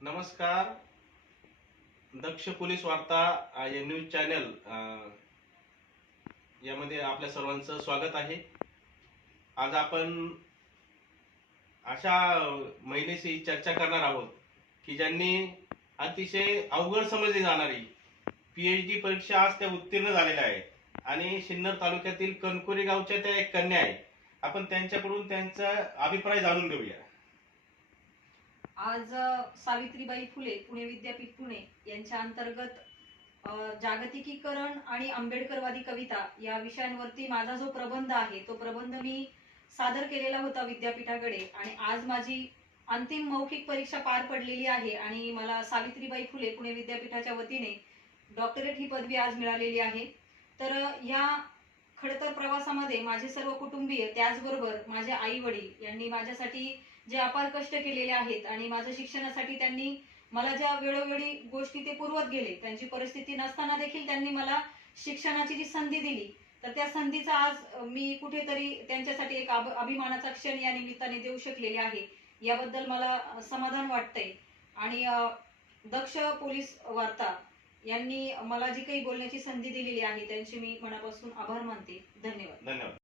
नमस्कार. दक्ष पोलीस वार्ता या न्यूज चॅनल. यामध्ये आपल्या सर्वांचं स्वागत आहे. आज आपण अशा महिलेशी चर्चा करणार आहोत की ज्यांनी अतिशय अवघड समजली जाणारी पीएच डी परीक्षा आज त्या उत्तीर्ण झालेल्या आहेत. आणि सिन्नर तालुक्यातील कणकोरी गावच्या त्या एक कन्या आहे आपण त्यांच्याकडून त्यांचा अभिप्राय जाणून घेऊया. आज सावित्रीबाई फुले पुणे विद्यापीठ पुणे यांच्या अंतर्गत जागतिकीकरण आणि आंबेडकरवादी कविता या विषयांवरती माझा जो प्रबंध आहे तो प्रबंध मी सादर केलेला होता विद्यापीठाकडे आणि आज माझी अंतिम मौखिक परीक्षा पार पडलेली आहे आणि मला सावित्रीबाई फुले पुणे विद्यापीठाच्या वतीने डॉक्टरेट ही पदवी आज मिळालेली आहे. तर या खडतर प्रवासामध्ये माझे सर्व कुटुंबीय त्याचबरोबर माझे आई वडील यांनी माझ्यासाठी जे अपार कष्ट केलेले आहेत आणि माझ्या शिक्षणासाठी त्यांनी मला ज्या वेळोवेळी गोष्टी ते पुरवत गेले त्यांची परिस्थिती नसताना देखील त्यांनी मला शिक्षणाची जी संधी दिली. तर त्या संधीचा आज मी कुठेतरी त्यांच्यासाठी एक अभिमानाचा क्षण या निमित्ताने देऊ शकलेले आहे. याबद्दल मला समाधान वाटतंय. आणि दक्ष पोलीस वार्ता यांनी मला जी काही बोलण्याची संधी दिलेली आहे त्यांचे मी मनापासून आभार मानते. धन्यवाद. धन्यवाद.